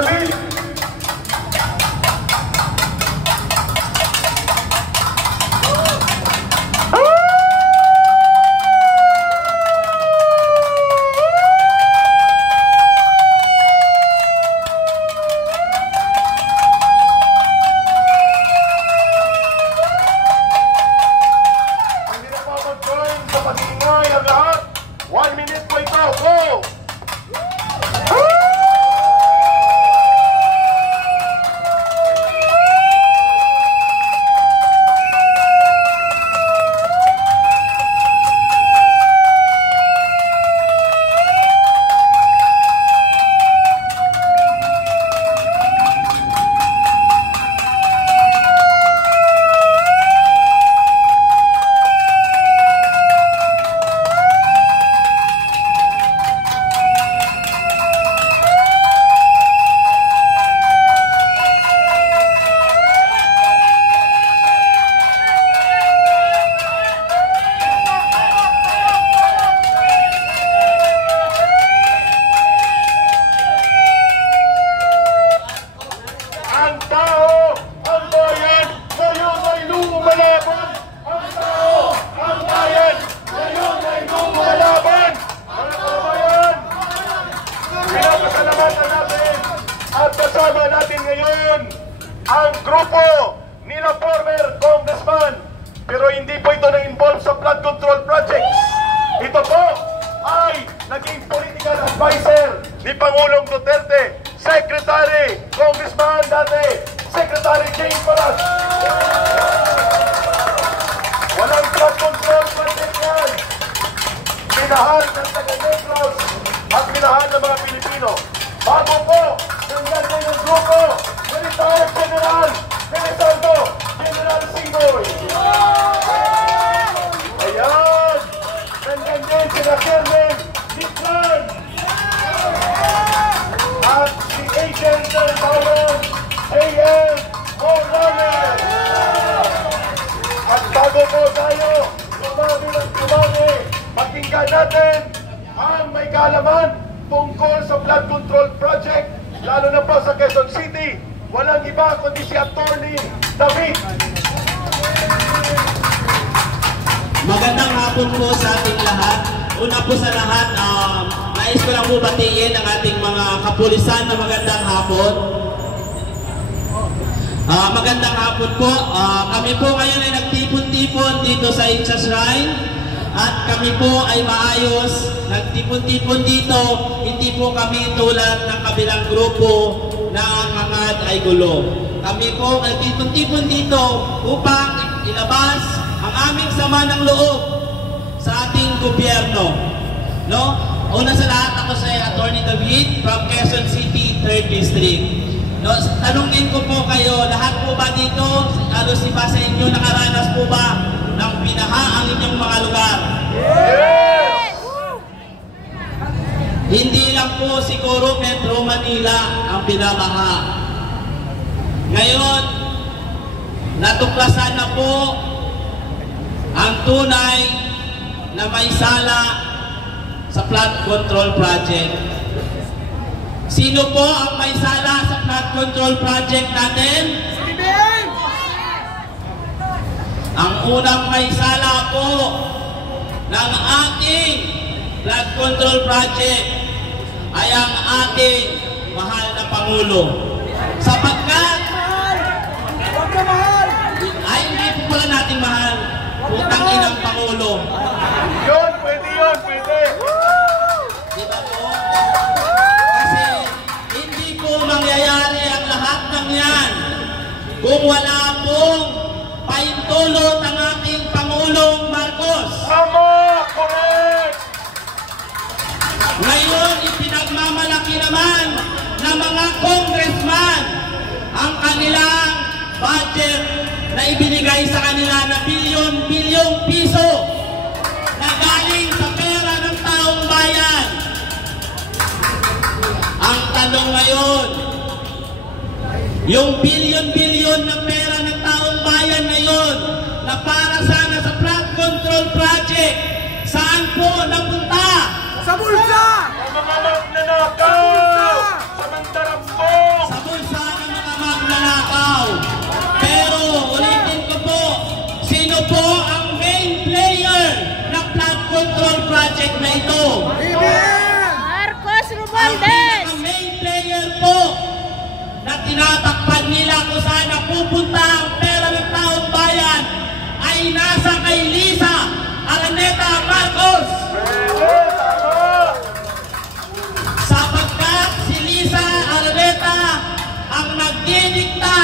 the bill. At kasama natin ngayon ang grupo nila former congressman, pero hindi po ito na-involve sa flood control projects. Ito po ay naging political advisor ni Pangulong Duterte, Secretary, Congressman dati, Secretary James Paras. Walang flood control project yan. Minahal ng taga-Negros at minahal ng mga Pilipino. Bago po, nandiyan kayo ng grupo, Retired General Elizondo, General Singoy. Ayan, nandiyan din sila Chairman Ditlan at si Agent ng Tawag, A.M. Morales. At bago po tayo, tumami ng tumami, pakinggan natin ang may kaalaman tungkol sa flood control project, lalo na po sa Quezon City. Walang iba kundi si Attorney David. Magandang hapon po sa ating lahat. Una po sa lahat, nais ko lang po batiin ang ating mga kapulisan na magandang hapon. Magandang hapon po. Kami po ngayon ay nagtipon-tipon dito sa Incha Shrine. At kami po ay maayos, nagtipon-tipon dito, hindi po kami tulad ng kabilang grupo na hangad ay gulo. Kami po nagtipon-tipon dito upang ilabas ang aming sama ng loob sa ating gobyerno. No? Una sa lahat, ako si Attorney David from Quezon City, 3rd District. No? Tanungin ko po kayo, lahat po ba dito, halos iba sa inyo, nakaranas po ba ng binaha ang inyong mga lugar? Yes! Hindi lang po siguro Metro Manila ang binabaha. Ngayon, natuklasan na po ang tunay na may sala sa flood control project. Sino po ang may sala sa flood control project natin? Ang unang may sala po ng ating flood control project ay ang ating mahal na Pangulo. Sapagkat ay hindi po pala natin mahal, putang inang Pangulo. Yun, pwede yun, pwede. Diba po? Kasi hindi po mangyayari ang lahat ng yan kung wala pong paintulot ang ating Pangulong Marcos. Tama! Correct! Ngayon, ipinagmamalaki naman ng mga congressman ang kanilang budget na ibinigay sa kanila na bilyon-bilyong piso na galing sa pera ng taong bayan. Ang tanong ngayon, yung bilyon-bilyon na pera ng taong bayan ngayon na para sana sa flood control project, saan po napunta? Sa bulsa! Ang mga magnanakaw! Sa mandarambon! tinatakpan nila kung saan napupunta ang pera ng taong bayan ay nasa kay Lisa Araneta Marcos. Sapagkat si Lisa Araneta ang nagdidikta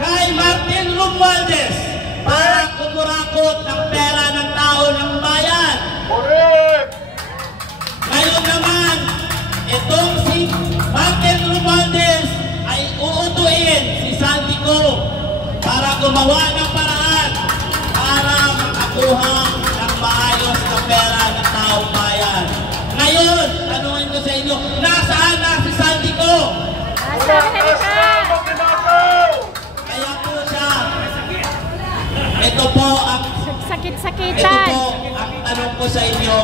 kay Martin Romualdez para kumurakot ng pera ng tao ng bayan. Ngayon naman, itong si Martin Romualdez ay uutuin si Saldico para gumawa ng paraan para makakuha ng maayos na pera ng taong bayan. Ngayon, tanungin ko sa inyo, nasaan na si Saldico? Kaya po siya, ito po ang tanong ko sa inyo.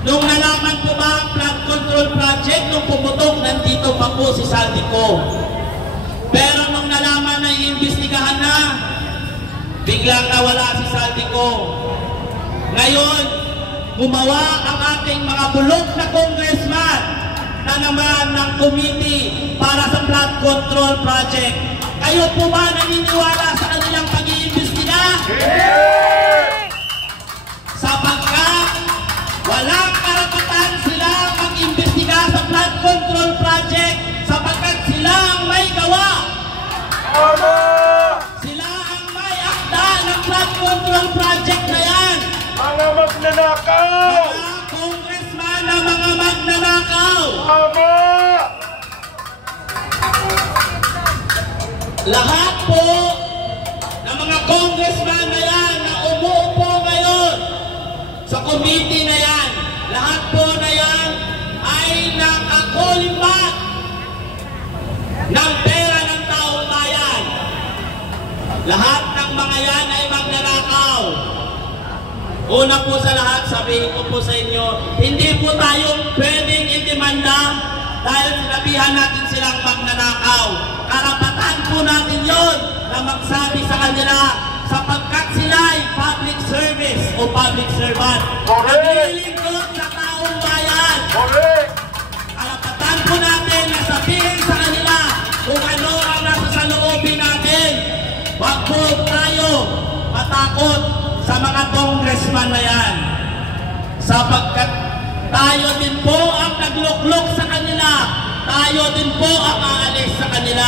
Nung nalaman po ba ang flood control project, nung pumutok, nandito pa po si Saldico. Pero nung nalaman na iimbestigahan na, biglang nawala si Saldico. Ngayon, gumawa ang ating mga bulok na congressman na naman ng committee para sa flood control project. Kayo po ba naniniwala sa kanilang pag-iimbestiga? Sapagkat walang karapatan sila mag-imbestiga sa flood control project sapagkat sila ang may gawa. Sila ang may akda ng flood control project na yan. Mga magnanakaw! Mga congressman na mga magnanakaw. Lahat po ng mga congressman na yan na umuupo ngayon sa committee na yan, lahat po na yan ay nakakulimbat ng pera ng taong bayan. Lahat ng mga yan ay magnanakaw. Una po sa lahat, sabihin ko po sa inyo, hindi po tayong pwedeng idemanda dahil sinabihan natin silang magnanakaw. Karapatan po natin yon na magsabi sa kanila sapagkat sila ay public service o public servant. Naglilingkod sa taong bayan. Karapatan po natin na sabihin sa kanila kung ano ang nasa sa loobin natin. Huwag po tayo matakot sa mga congressman na yan. Sapagkat tayo din po ang nagluklok sa kanila. Tayo din po ang aalis sa kanila.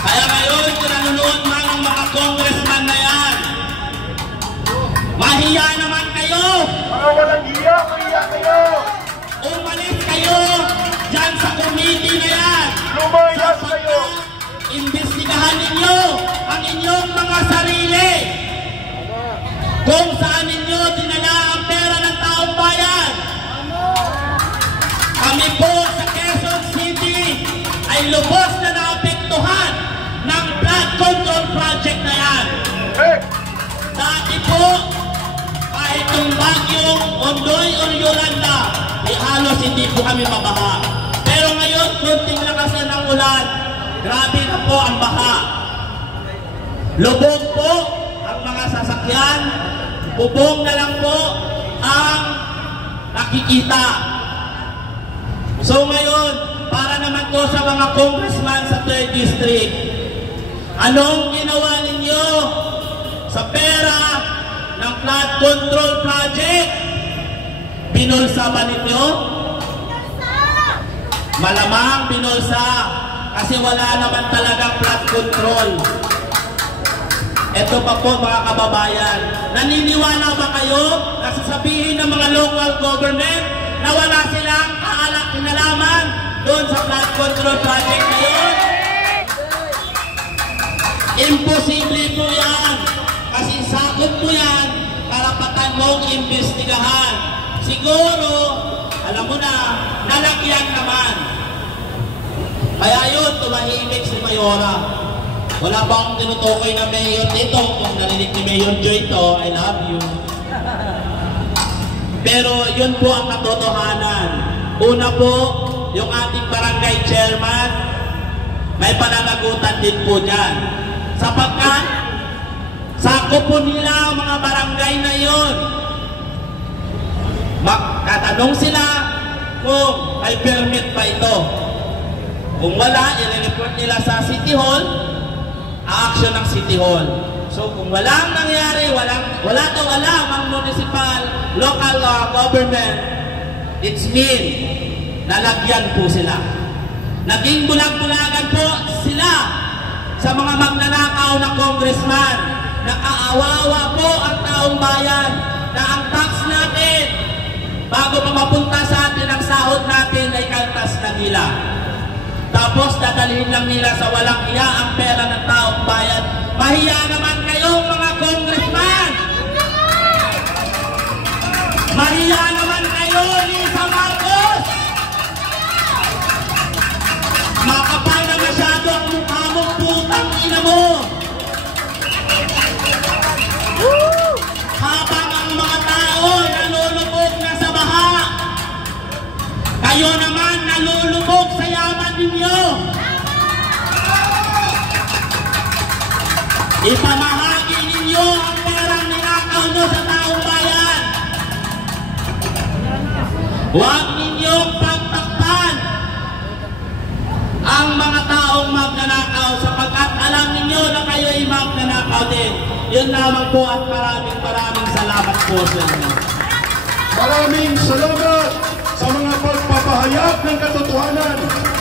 Kaya ngayon, kung nanonood man ang mga congressman na yan, mahiya naman kayo! Mga walang hiya, mahiya kayo! Umalis kayo dyan sa committee na yan! Lumayas kayo! Imbestigahan ninyo ang inyong mga sarili! Kung saan ninyo dinala ang pera ng taong bayan! Kami po sa Quezon City ay lubos na naapektuhan ng flood control project na yan. Dati po, kahit yung bagyong Ondoy o Yolanda, ay halos hindi po kami mabaha. Pero ngayon, kunting lakas na ng ulan, grabe na po ang baha. Lubog po ang mga sasakyan, bubong na lang po ang nakikita. So ngayon, para naman po sa mga congressman sa 3rd District, anong ginawa ninyo sa pera ng flood control project? Binulsa ba ninyo? Malamang binulsa kasi wala naman talagang flood control. Ito pa po mga kababayan, naniniwala ba kayo na sasabihin ng mga local government na wala silang kinalaman doon sa flood control project na yun? Imposible po yan. Kasi sakot po yan, karapatan mong imbestigahan. Siguro, alam mo na, nalagyan naman. Kaya yun, tumahimik si Mayora. Wala ba akong tinutukoy na mayor dito? Kung narinig ni Mayor Joy to, I love you. Pero yun po ang katotohanan. Una po, yung ating barangay chairman, may pananagutan din po dyan. Sapagkat, sakop po nila ang mga barangay na yun. Magkatanong sila kung may permit pa ito. Kung wala, i-report nila sa City Hall, a-action ng City Hall. So kung walang nangyari, wala daw alam ang municipal, local government, it's mean, nalagyan po sila. Naging bulag-bulagan po sila sa mga magnanakaw na congressman. Nakaawawa po ang taong bayan na ang tax natin, bago pa mapunta sa atin ang sahod natin ay kaltas na nila. Tapos dadalhin lang nila sa walang hiya ang pera ng taong bayan. Mahiya naman kayong mga congressman! Mahiya naman kayo, Lisa Marcos! Makapal na masyado ang mukha mo, putang ina mo! Habang ang mga tao nalulubog na sa baha, kayo naman nalulubog sa yaman ninyo. Ipamahagi ninyo ang perang ninakaw nyo sa taong bayan. Huwag ninyong pagtakpan ang mga taong magnanakaw sapagkat alam ninyo na kayo ay magnanakaw din. Yun lamang po at maraming salamat po sa inyo. Maraming salamat sa mga pagpapahayag ng katotohanan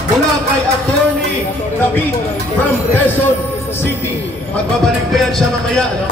mula kay Attorney David from Quezon City. Magbabalik pa yan siya mamaya, no?